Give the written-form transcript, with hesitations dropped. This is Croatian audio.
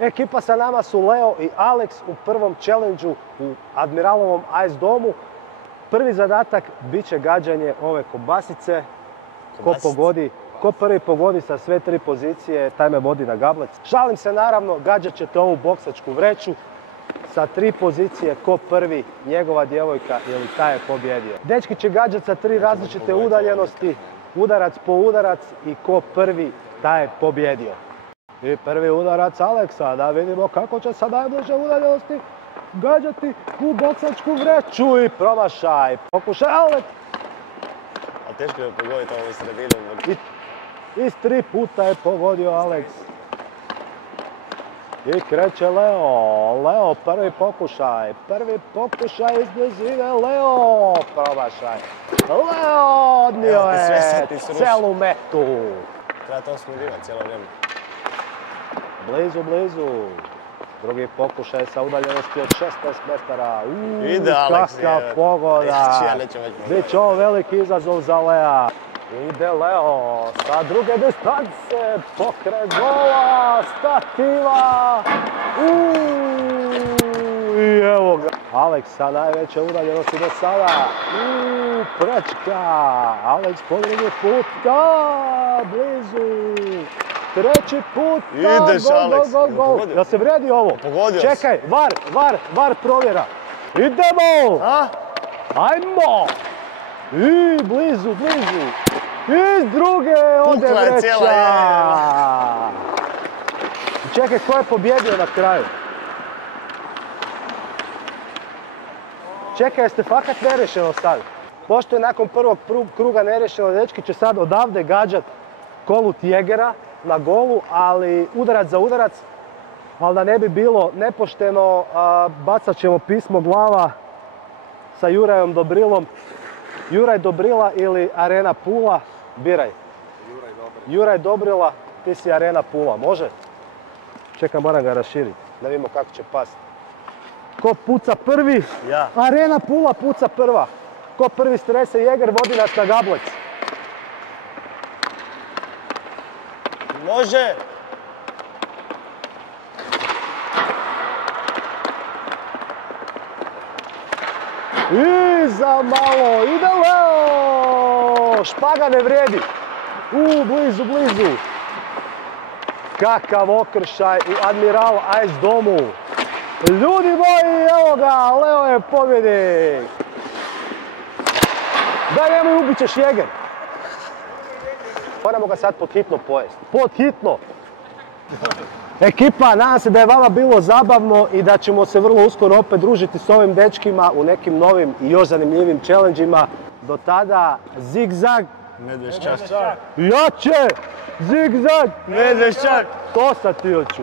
Ekipa sa nama su Leo i Alex u prvom challenge-u u Admiralovom Ice domu. Prvi zadatak bit će gađanje ove kobasice. Ko prvi pogodi sa sve 3 pozicije, taj me vodi na gablec. Šalim se naravno, gađat ćete ovu boksačku vreću. Sa 3 pozicije, ko prvi, njegova djevojka ili taj je pobjedio. Dečki će gađati sa 3 različite udaljenosti, udarac po udarac i ko prvi, taj je pobjedio. I prvi udarac Aleksa, da vidimo kako će sa najbliže udaljenosti gađati u boksačku vreću i promašaj. Pokušaj Aleks! Ali teško je pogoditi ovo sredinom. Iz 3 puta je pogodio Aleks. I kreće Leo. Leo, prvi pokušaj iz blizine, Leo, promašaj. Leo odnio je celu metu. Treba to smirivati cijelo vrijeme. Blizu. Drugi pokušaj sa udaljenosti od 16 metara. Ide Aleks. Kakav pogoda. Biće ovo veliki izazov za Lea. Ide Leo sa druge distance, pokret gola, stativa, i evo ga. Aleks sa najveće udaljenosti do sada, prečka, Aleks po drugi put, blizu, treći put, ideš Aleks, gol. Jel se vredi ovo? Pogodio. Čekaj, var provjera. Idemo! Ajmo! I blizu. Iz druge ode vreća. Čekaj, ko je pobjedio na kraju? Čekaj, jeste fakat nerešeno sad? Pošto je nakon prvog kruga nerešeno, dečki će sad odavde gađat kolut Jegera na golu, ali udarac za udarac. Ali da ne bi bilo nepošteno, bacat ćemo pismo glava sa Jurajom Dobrilom. Juraj Dobrila ili Arena Pula, biraj. Juraj Dobrila, ti si Arena Pula, može? Čekaj, moram ga raširiti, da vidimo kako će pasti. Ko puca prvi? Ja. Arena Pula puca prva. Ko prvi strese Jeger, vodi nas na gablec. Može! I za malo, ide Leo! Špaga ne vrijedi. Blizu. Kakav okršaj u Admiral Ice domu. Ljudi moji, evo ga, Leo je pobjednik. Daj, nemoj, ubit ćeš Jeger. Moramo ga sad pod hitno pojesti. Pod hitno! Ekipa, nadam se da je vama bilo zabavno i da ćemo se vrlo uskoro opet družiti s ovim dečkima u nekim novim i još zanimljivim challenge-ima. Do tada, zigzag, Medveščak. jače, zigzag, Medveščak. to sad ti hoću.